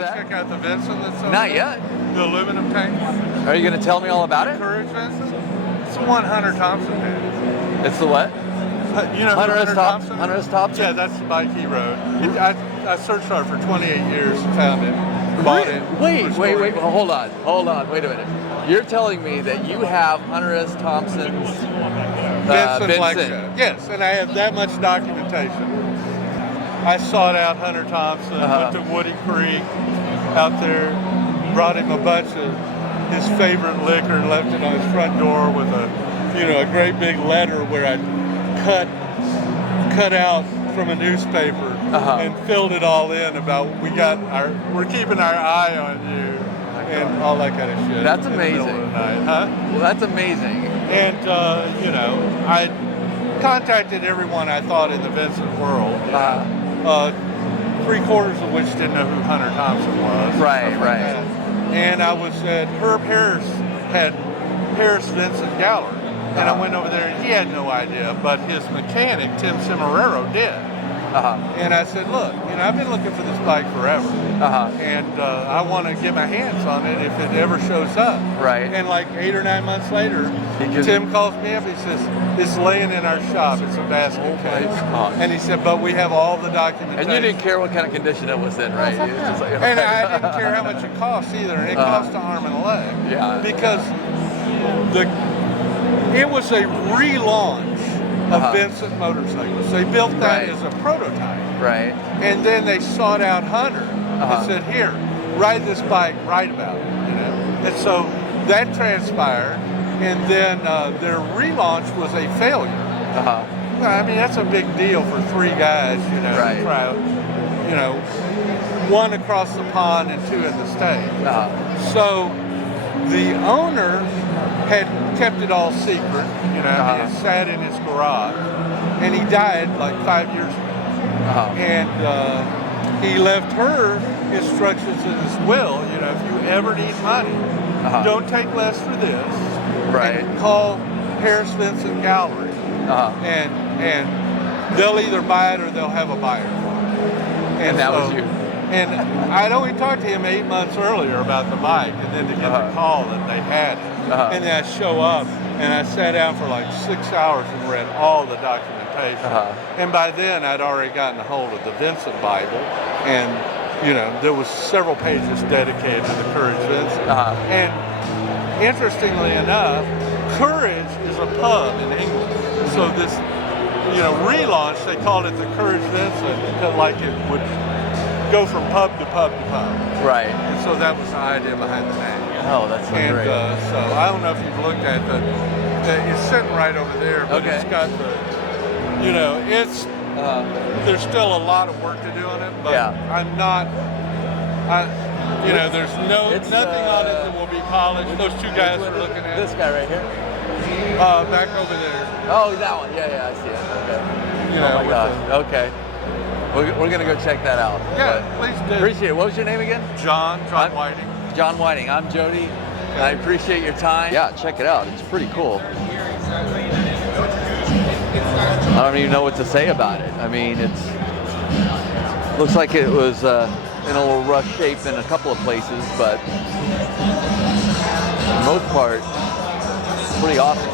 that? Check out the Vincent that's over Not there? yet. The aluminum tank. Are you going to tell me all about it? Courage Vincent. It's the one Hunter Thompson had. It's the what? You know Hunter who S. Thompson? Hunter S. Thompson? Yeah, that's the bike he rode. I searched for it for 28 years and found it. Bought it. Wait, restored it. hold on, wait a minute. You're telling me that you have Hunter S. Thompson's Vincent? Yes, and I have that much documentation. I sought out Hunter Thompson, went to Woody Creek out there, brought him a bunch of his favorite liquor and left it on his front door with a great big letter where I cut out from a newspaper and filled it all in about we're keeping our eye on you and all that kind of shit. That's in the middle amazing. of the night, huh? Well, that's amazing. And I contacted everyone I thought in the Vincent world. 3/4 of which didn't know who Hunter Thompson was. Right. And I was at Herb Harris had Harris Vincent Gallery. And I went over there and he had no idea, but his mechanic, Tim Cimarrero, did. And I said, look, I've been looking for this bike forever. And I want to get my hands on it if it ever shows up. Right. And like 8 or 9 months later, Tim calls me up. He says, it's laying in our shop. It's a basket case. And he said, but we have all the documentation. And you didn't care what kind of condition it was in, right? Just like, and I didn't care how much it cost either. And it cost an arm and a leg. Yeah. Because it was a relaunch of Vincent motorcycles. They built that as a prototype. Right. And then they sought out Hunter and said, here, ride this bike, write about it. And so that transpired. And then their relaunch was a failure. I mean, that's a big deal for 3 guys, to try, one across the pond and 2 in the state. So the owner had kept it all secret, he had sat in his garage, and he died like 5 years ago. And he left her instructions in his will, if you ever need money, don't take less for this. Right. And call Harris Vincent Gallery, and they'll either buy it or they'll have a buyer for it. And that was you. And I'd only talked to him 8 months earlier about the bike, and then to get the call that they had it. And then I show up, and I sat down for like 6 hours and read all the documentation. And by then, I'd already gotten a hold of the Vincent Bible, and there was several pages dedicated to the Courage Vincent. And interestingly enough, Courage is a pub in England. So this, relaunch, they called it the Courage Vincent, because like it would go from pub to pub to pub. Right. And so that was the idea behind the name. Oh, that's so great. So I don't know if you've looked at it's sitting right over there, but it's got there's still a lot of work to do on it, but I'm not, there's nothing on it that will be polished. Those 2 guys are looking at this guy right here? Back over there. Oh, that one. Yeah, I see it. Okay. Oh my gosh. Okay. We're going to go check that out. Yeah, please do. Appreciate it. What was your name again? John Whiting. John Whiting. I'm Jody. And I appreciate your time. Yeah, check it out. It's pretty cool. I don't even know what to say about it. I mean, looks like it was in a little rough shape in a couple of places, but for the most part, it's pretty awesome.